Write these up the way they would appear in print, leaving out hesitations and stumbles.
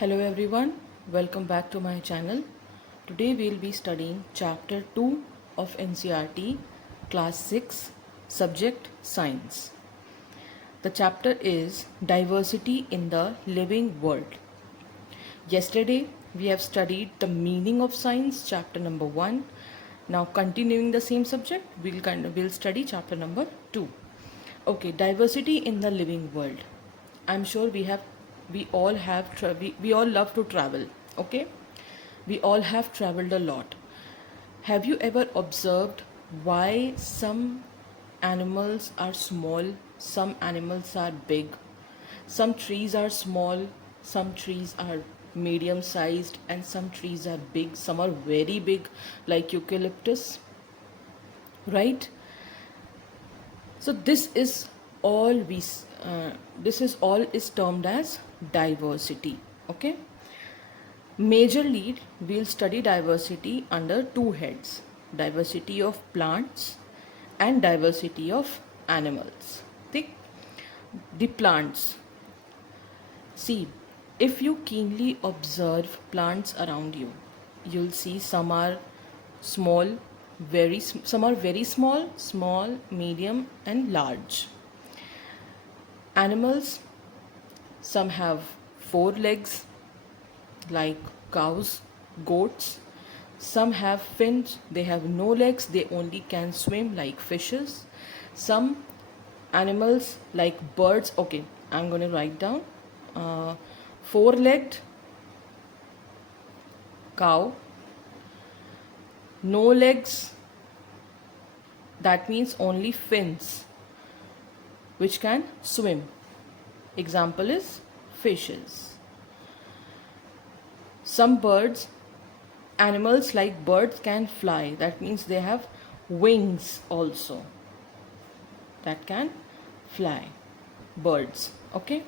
Hello everyone, welcome back to my channel. Today we'll be studying chapter 2 of NCERT class 6 subject science. The chapter is diversity in the living world. Yesterday we have studied the meaning of science chapter number 1. Now continuing the same subject we'll study chapter number 2. Okay, diversity in the living world. I'm sure we all love to travel. Okay, we all have traveled a lot. Have you ever observed why some animals are small, some animals are big, some trees are small, some trees are medium sized, and some trees are big, some are very big, like eucalyptus, right? So all we this is all is termed as diversity. Okay. Majorly, we'll study diversity under two heads: diversity of plants and diversity of animals. ठीक? The plants. See, if you keenly observe plants around you, you'll see some are small, some are very small, medium, and large. Animals, some have four legs, like cows, goats. Some have fins, they have no legs, they only can swim, like fishes. Some animals, like birds, okay, I'm going to write down four legged cow, no legs, that means only fins, which can swim. Example is fishes. Some birds, animals like birds can fly. That means they have wings also. That can fly. Birds. Okay.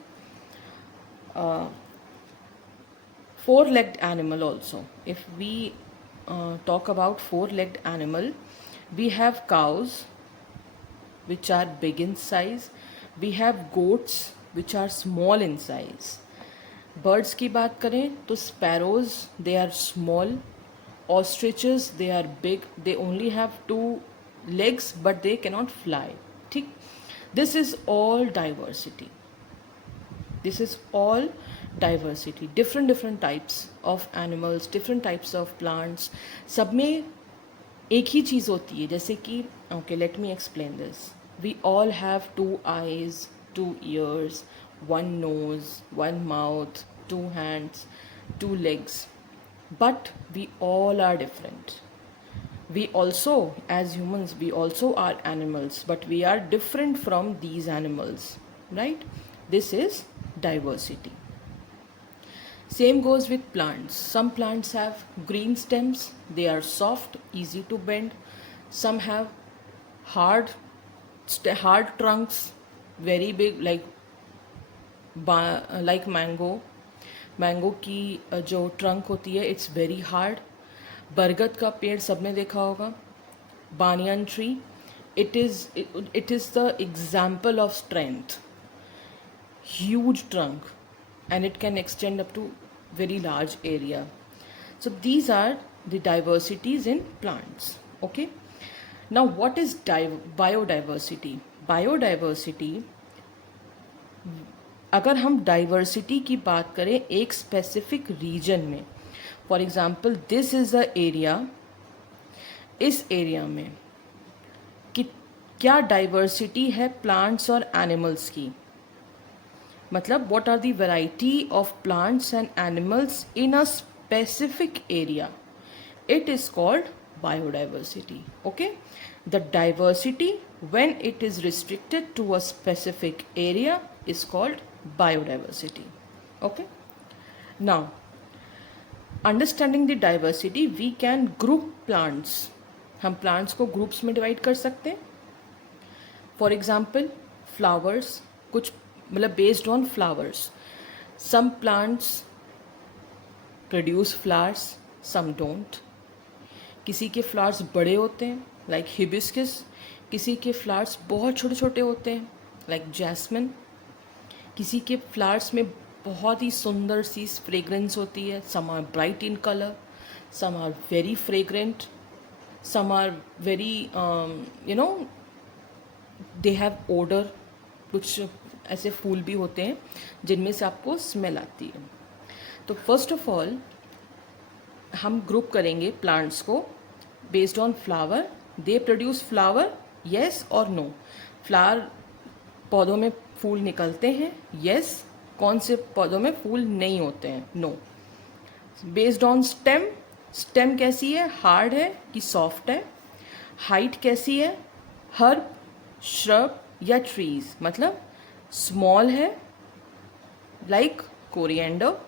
Four-legged animal also. If we talk about four-legged animal, we have cows, which are big in size. We have goats, which are small in size. Birds की बात करें तो sparrows they are small, ostriches they are big, they only have two legs but they cannot fly. ठीक, this is all diversity. This is all diversity. Different types of animals, different types of plants, सब में एक ही चीज़ होती है. जैसे कि okay, let me explain this. We all have two eyes, two ears, one nose, one mouth, two hands, two legs. But we all are different. We also, as humans, we also are animals, but we are different from these animals, right? This is diversity. Same goes with plants. Some plants have green stems, they are soft, easy to bend. Some have hard, hard trunks, very big, like mango की जो trunk होती है it's very hard. बरगद का पेड़ सब ने देखा होगा. Banyan tree, it is the example of strength. Huge trunk and it can extend up to very large area. So these are the diversities in plants. Okay, now what is biodiversity? Biodiversity, अगर हम diversity की बात करें एक specific reason में, for example this is a area, इस area में कि क्या डाइवर्सिटी है प्लांट्स और एनिमल्स की. मतलब what are the variety of plants and animals in a specific area. It is called biodiversity. Okay, the diversity when it is restricted to a specific area is called biodiversity. Okay, now understanding the diversity, we can group plants. हम plants को groups में divide कर सकते हैं. For example, flowers, कुछ मतलब based on flowers. Some plants produce flowers, some don't. किसी के फ्लावर्स बड़े होते हैं, लाइक हिबिस्कस. किसी के फ्लावर्स बहुत छोटे छोटे होते हैं, लाइक जैस्मिन. किसी के फ्लावर्स में बहुत ही सुंदर सी फ्रेग्रेंस होती है. Some are bright in colour, some are very fragrant, some are very they have odour. कुछ ऐसे फूल भी होते हैं जिनमें से आपको स्मेल आती है. तो फर्स्ट ऑफ ऑल हम ग्रुप करेंगे प्लांट्स को based on flower. They produce flower, yes और नो. फ्लावर पौधों में फूल निकलते हैं, येस. कौन से पौधों में फूल नहीं होते हैं, no. Based on stem, stem कैसी है, हार्ड है कि सॉफ्ट है. हाइट कैसी है, हर्ब, श्रब या ट्रीज, मतलब स्मॉल है like coriander.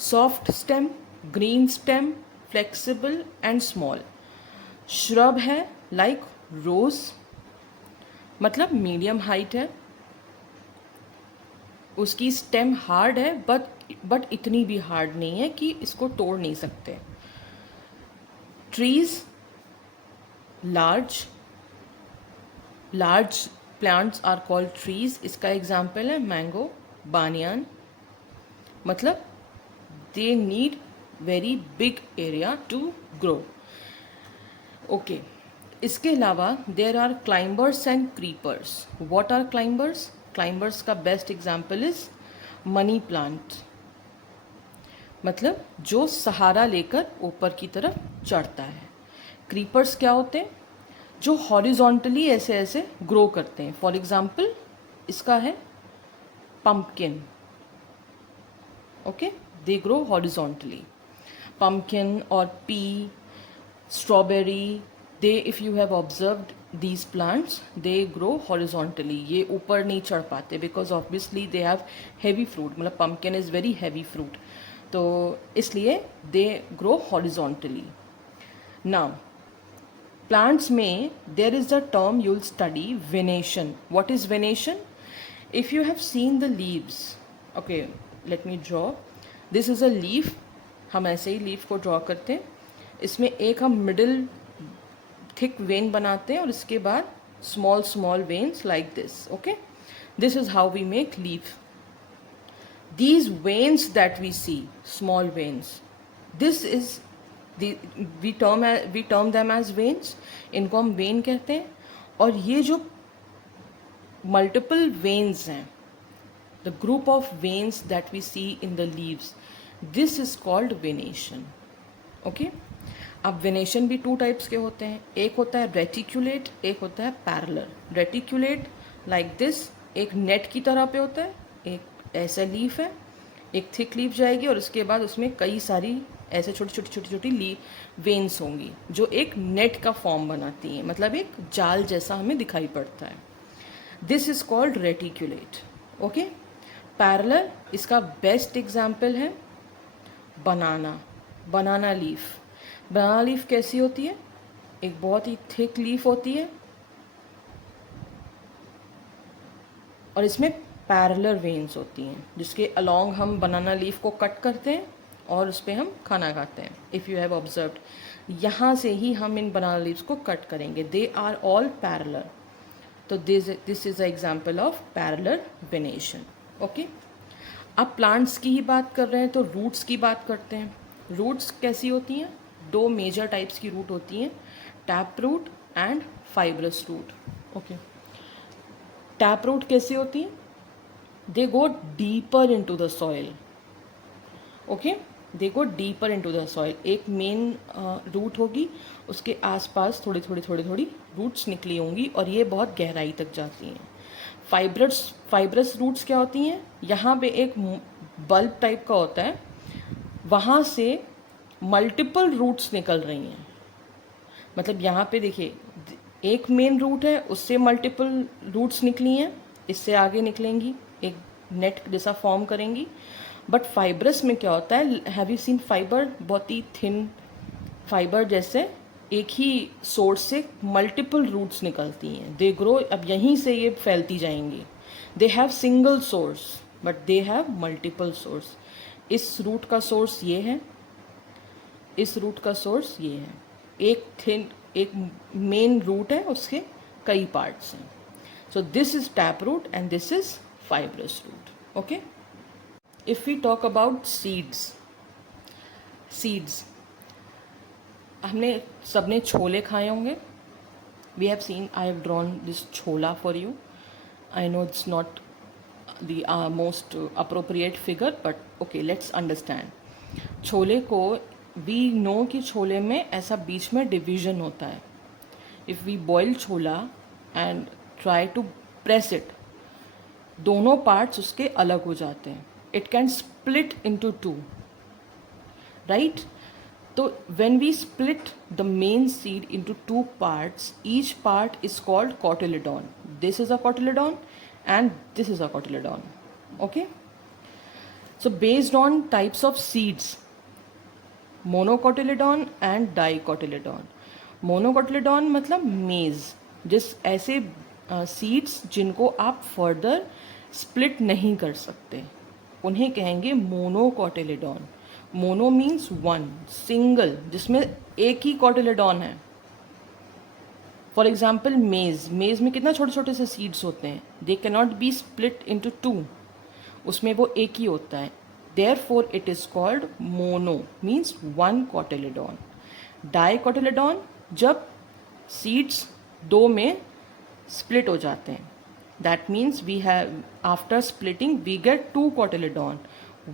Soft stem, green stem, flexible and small. Shrub है लाइक रोज, मतलब मीडियम हाइट है. उसकी स्टेम हार्ड है बट इतनी भी हार्ड नहीं है कि इसको तोड़ नहीं सकते. Trees large, large plants are called trees. इसका एग्जाम्पल है मैंगो, बानियान. मतलब they need very big area to grow. Okay, इसके अलावा there are climbers and creepers. What are climbers? Climbers का best example is money plant, मतलब जो सहारा लेकर ऊपर की तरफ चढ़ता है. क्रीपर्स क्या होते हैं? जो हॉरिजॉन्टली ऐसे ऐसे ग्रो करते हैं. फॉर एग्जाम्पल इसका है pumpkin. Okay, they grow horizontally. Pumpkin और pea, strawberry, they if you have observed these plants, they grow horizontally. ये ऊपर नहीं चढ़ पाते because obviously they have heavy fruit. मतलब pumpkin is very heavy fruit, तो इसलिए they grow horizontally. Now plants में there is the term you'll study, venation. What is venation? If you have seen the leaves, okay, let me draw. This is a leaf. हम ऐसे ही leaf को draw करते हैं. इसमें एक हम middle thick when बनाते हैं और इसके बाद small small veins like this. Okay, this is how we make leaf. These veins that we see, small veins, this is we term them as veins. इनको हम वेन कहते हैं. और ये जो मल्टीपल वेन्स हैं, the group of veins that we see in the leaves, this is called venation. Okay, अब venation भी टू टाइप्स के होते हैं. एक होता है रेटिकुलेट, एक होता है पैरेलल. रेटिकुलेट लाइक दिस, एक नेट की तरह पे होता है. एक ऐसा लीफ है, एक थिक लीफ जाएगी और उसके बाद उसमें कई सारी ऐसे छोटी छोटी छोटी छोटी वेन्स होंगी जो एक नेट का फॉर्म बनाती हैं, मतलब एक जाल जैसा हमें दिखाई पड़ता है. This is called reticulate. Okay, parallel, इसका बेस्ट एग्जाम्पल है बनाना. Banana leaf. बनाना लीफ कैसी होती है? एक बहुत ही थिक लीफ होती है और इसमें पैरेलल वेन्स होती हैं जिसके अलोंग हम बनाना लीफ को कट करते हैं और उस पर हम खाना खाते हैं. इफ़ यू हैव ऑब्जर्व्ड, यहाँ से ही हम इन बनाना लीव्स को कट करेंगे. They are all parallel. तो this is a example of parallel venation. Okay, अब प्लांट्स की ही बात कर रहे हैं तो रूट्स की बात करते हैं. रूट्स कैसी होती हैं? दो मेजर टाइप्स की रूट होती हैं, tap root and fibrous root. Okay, tap root कैसी होती हैं? They go deeper into the soil. Okay, they go deeper into the soil. एक मेन रूट होगी, उसके आसपास थोड़ी थोड़ी थोड़ी थोड़ी रूट्स निकली होंगी और ये बहुत गहराई तक जाती हैं. फाइब्रस रूट्स क्या होती हैं? यहाँ पे एक बल्ब टाइप का होता है, वहाँ से मल्टीपल रूट्स निकल रही हैं. मतलब यहाँ पे देखिए, एक मेन रूट है, उससे मल्टीपल रूट्स निकली हैं, इससे आगे निकलेंगी, एक नेट जैसा फॉर्म करेंगी. बट फाइब्रस में क्या होता है? Have you seen fibre? बहुत ही थिन फाइबर जैसे एक ही सोर्स से मल्टीपल रूट्स निकलती हैं. दे ग्रो, अब यहीं से ये फैलती जाएंगी. They have single source but they have multiple source. इस रूट का सोर्स ये है, इस रूट का सोर्स ये है. एक मेन रूट है, उसके कई पार्ट्स हैं. So this is tap root and this is fibrous root. Okay, If we talk about seeds, हमने सबने छोले खाए होंगे. We have seen, I have drawn this chola for you. I know it's not the most appropriate figure, but okay, let's understand. Chole को we know कि छोले में ऐसा बीच में division होता है. If we boil chhola and try to press it, दोनों parts उसके अलग हो जाते हैं. It can split into two, right? So when we split the main seed into two parts, each part is called cotyledon. This is a cotyledon and this is a cotyledon. Okay? So based on types of seeds, monocotyledon and dicotyledon. मोनोकोटिलेडॉन मतलब मेज, जिस ऐसे seeds जिनको आप further split नहीं कर सकते उन्हें कहेंगे मोनोकोटिलेडॉन. मोनो मीन्स वन, सिंगल, जिसमें एक ही कोटिलेडॉन है. फॉर एग्जाम्पल मेज में कितना छोटे छोटे से सीड्स होते हैं. They can not be split into two, उसमें वो एक ही होता है. Therefore it is called mono, means one cotyledon. Dicotyledon जब सीड्स दो में स्प्लिट हो जाते हैं. That means we have after splitting we get two cotyledon,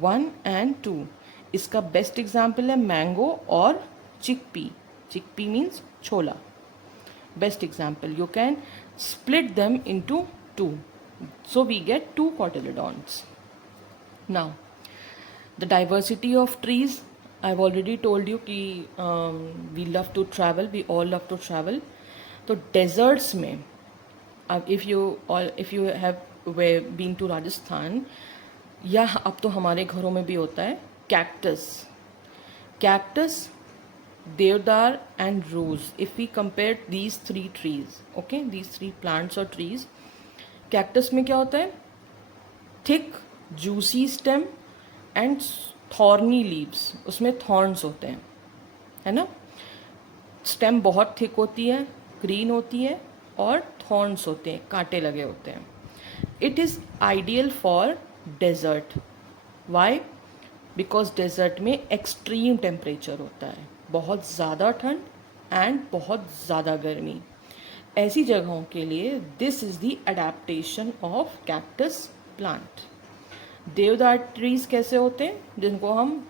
1 and 2. इसका बेस्ट एग्जाम्पल है मैंगो और चिकपी. चिकपी मीन्स छोला. Best example. You can split them into two, so we get two cotyledons. Now, the diversity of trees, I've already told you कि we love to travel, we all love to travel. तो deserts में, if you have been to Rajasthan, या अब तो हमारे घरों में भी होता है, cactus, deodar and rose. If we compare these three trees, okay, these three plants or trees, cactus में क्या होता है? Thick juicy stem and thorny leaves. उसमें थॉर्न्स होते हैं, है ना. स्टेम बहुत थिक होती है, ग्रीन होती है, और थॉर्न्स होते हैं, कांटे लगे होते हैं. It is ideal for desert. Why? Because desert में एक्सट्रीम टेम्परेचर होता है, बहुत ज़्यादा ठंड एंड बहुत ज़्यादा गर्मी. ऐसी जगहों के लिए this is the adaptation of cactus plant. देवदार ट्रीज़ कैसे होते हैं, जिनको हम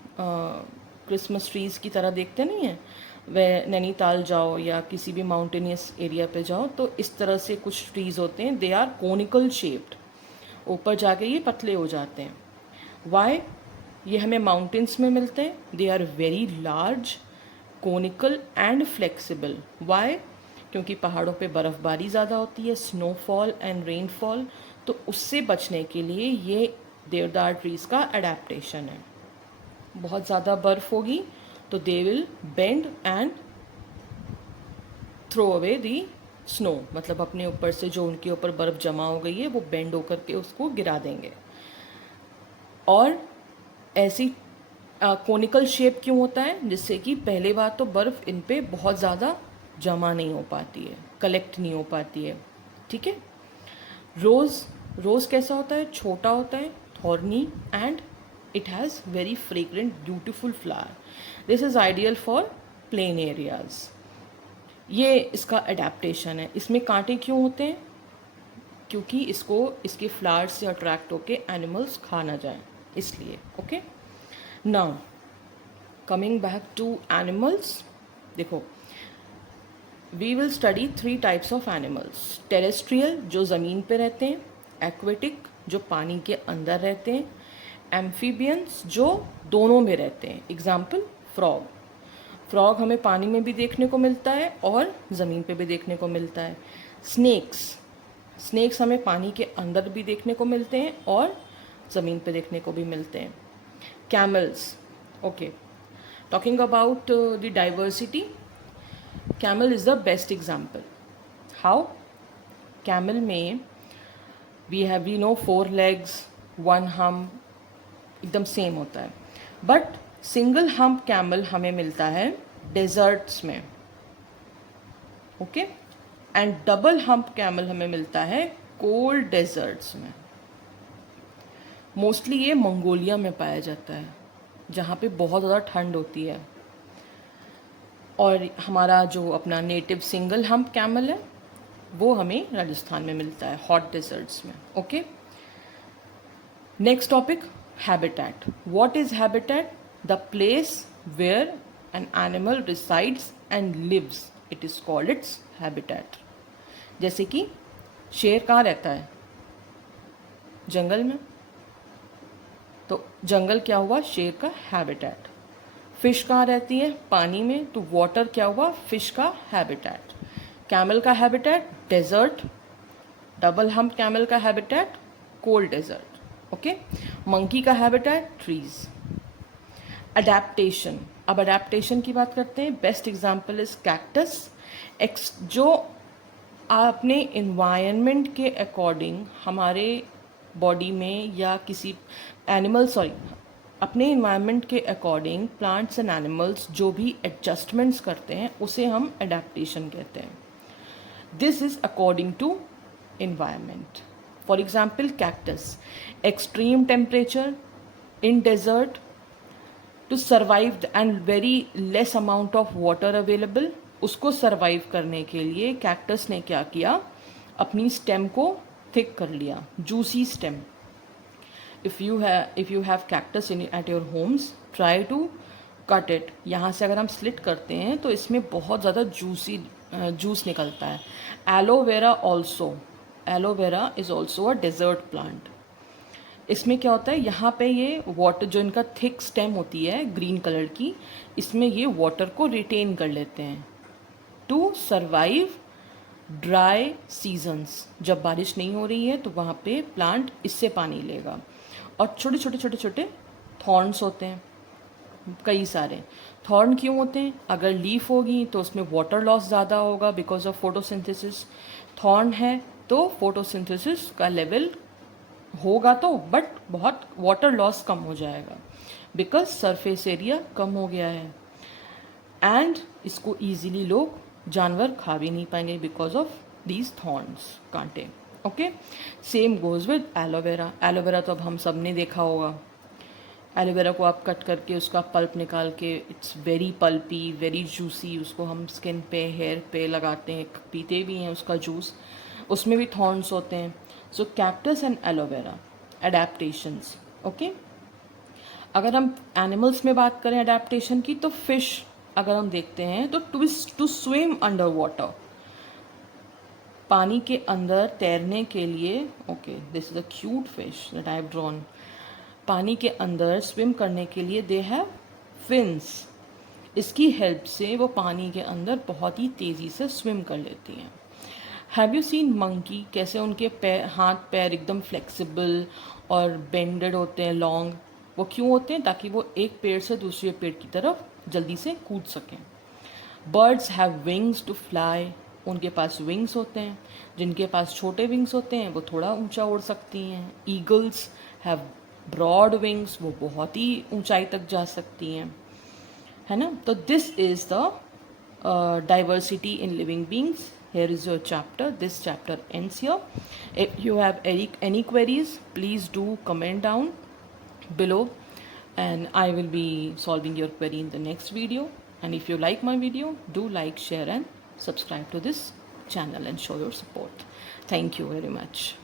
क्रिसमस ट्रीज़ की तरह देखते नहीं हैं. वह नैनीताल जाओ या किसी भी माउंटेनियस एरिया पे जाओ तो इस तरह से कुछ ट्रीज़ होते हैं. दे आर कोनिकल शेप्ड, ऊपर जाके ये पतले हो जाते हैं. वाई? ये हमें माउंटेन्स में मिलते हैं. They are very large, conical and flexible. Why? क्योंकि पहाड़ों पे बर्फ़बारी ज़्यादा होती है, स्नोफॉल एंड रेनफॉल, तो उससे बचने के लिए ये देवदार ट्रीज़ का अडेप्टेशन है. बहुत ज़्यादा बर्फ़ होगी तो they will bend and throw away the snow, मतलब अपने ऊपर से जो उनके ऊपर बर्फ़ जमा हो गई है वो बेंड होकर के उसको गिरा देंगे. और ऐसी कोनिकल शेप क्यों होता है? जिससे कि पहले बात तो बर्फ़ इन पे बहुत ज़्यादा जमा नहीं हो पाती है, कलेक्ट नहीं हो पाती है. ठीक है. रोज़ कैसा होता है? छोटा होता है, thorny, and it has very fragrant beautiful flower. This is ideal for plain areas. ये इसका अडेप्टेशन है. इसमें कांटे क्यों होते हैं? क्योंकि इसको इसके फ्लावर्स से अट्रैक्ट होके एनिमल्स खा ना जाए, इसलिए. Okay. Now coming back to animals. देखो, we will study 3 types of animals. Terrestrial, जो ज़मीन पे रहते हैं. एक्वेटिक, जो पानी के अंदर रहते हैं. एम्फीबियंस, जो दोनों में रहते हैं. Example frog. फ्रॉग हमें पानी में भी देखने को मिलता है और ज़मीन पे भी देखने को मिलता है. स्नेक्स हमें पानी के अंदर भी देखने को मिलते हैं और ज़मीन पे देखने को भी मिलते हैं. Camels. Okay, talking about the diversity, camel is the best example. How? Camel में वी नो 4 legs, 1 hump, एकदम सेम होता है. बट सिंगल हम्प कैमल हमें मिलता है डेजर्ट्स में. Okay. And double hump camel हमें मिलता है कोल्ड डेजर्ट्स में. मोस्टली ये मंगोलिया में पाया जाता है, जहाँ पे बहुत ज़्यादा ठंड होती है। और हमारा जो अपना नेटिव सिंगल हम्प कैमल है वो हमें राजस्थान में मिलता है, हॉट डेजर्ट्स में। Okay, next topic, habitat. What is habitat? The place where an animal resides and lives, it is called its habitat. जैसे कि शेर कहाँ रहता है? जंगल में। तो जंगल क्या हुआ? शेर का हैबिटेट। फिश कहाँ रहती है? पानी में। तो वाटर क्या हुआ? फिश का हैबिटेट। कैमल का habitat desert. Double hump camel का habitat cold desert. Okay, monkey का हैबिटेट ट्रीज। अडेप्टेशन। अब अडेप्टेशन की बात करते हैं। Best example is cactus. जो अपने इन्वायरमेंट के अकॉर्डिंग हमारे बॉडी में या किसी एनिमल अपने इन्वायरमेंट के अकॉर्डिंग प्लांट्स एंड एनिमल्स जो भी एडजस्टमेंट्स करते हैं उसे हम अडेप्टेशन कहते हैं। This is according to environment. For example, cactus. Extreme temperature in desert to survive and very less amount of water available. उसको survive करने के लिए cactus ने क्या किया? अपनी stem को thick कर लिया, juicy stem. If you have cactus at your homes, try to cut it. यहाँ से अगर हम slit करते हैं तो इसमें बहुत ज़्यादा juice निकलता है. Aloe vera also. Aloe vera is also a desert plant. इसमें क्या होता है, यहाँ पे ये वाटर, जो इनका थिक स्टेम होती है ग्रीन कलर की, इसमें ये वाटर को रिटेन कर लेते हैं टू सर्वाइव ड्राई सीजन्स। जब बारिश नहीं हो रही है तो वहाँ पे प्लांट इससे पानी लेगा। और छोटे छोटे छोटे छोटे थॉर्न्स होते हैं, कई सारे। थॉर्न क्यों होते हैं? अगर लीफ होगी तो उसमें वाटर लॉस ज़्यादा होगा बिकॉज ऑफ फोटोसिंथेसिस। थॉर्न है तो फोटोसिंथेसिस का लेवल होगा तो बट बहुत वाटर लॉस कम हो जाएगा बिकॉज सरफेस एरिया कम हो गया है। एंड इसको ईजिली लोग जानवर खा भी नहीं पाएंगे बिकॉज ऑफ दीज थॉर्न्स, कांटे। Okay, same goes with aloe vera. Aloe vera तो अब हम सब ने देखा होगा। एलोवेरा को आप कट करके उसका पल्प निकाल के, it's very pulpy, very juicy, उसको हम स्किन पे, हेयर पे लगाते हैं, पीते भी हैं उसका जूस। उसमें भी थॉर्न्स होते हैं। So cactus and aloe vera adaptations. Okay, अगर हम एनिमल्स में बात करें अडेप्टेशन की, तो फिश अगर हम देखते हैं तो टू स्विम अंडर वाटर, पानी के अंदर तैरने के लिए। Okay, this is a cute fish that I have drawn. पानी के अंदर स्विम करने के लिए दे हैव फिन्स। इसकी हेल्प से वो पानी के अंदर बहुत ही तेज़ी से स्विम कर लेती हैं। Have you seen monkey? कैसे उनके हाथ पैर एकदम फ्लेक्सिबल और बेंडेड होते हैं, लॉन्ग। वो क्यों होते हैं? ताकि वो एक पेड़ से दूसरे पेड़ की तरफ जल्दी से कूद सकें। Birds have wings to fly. उनके पास विंग्स होते हैं। जिनके पास छोटे विंग्स होते हैं वो थोड़ा ऊंचा उड़ सकती हैं। ईगल्स हैव ब्रॉड विंग्स, वो बहुत ही ऊंचाई तक जा सकती हैं, है ना। तो this is the diversity in living beings. Here is your chapter. This chapter ends here. If you have any queries, please do comment down below and I will be solving your query in the next video. And if you like my video, do like, share and subscribe to this channel and show your support. Thank you very much.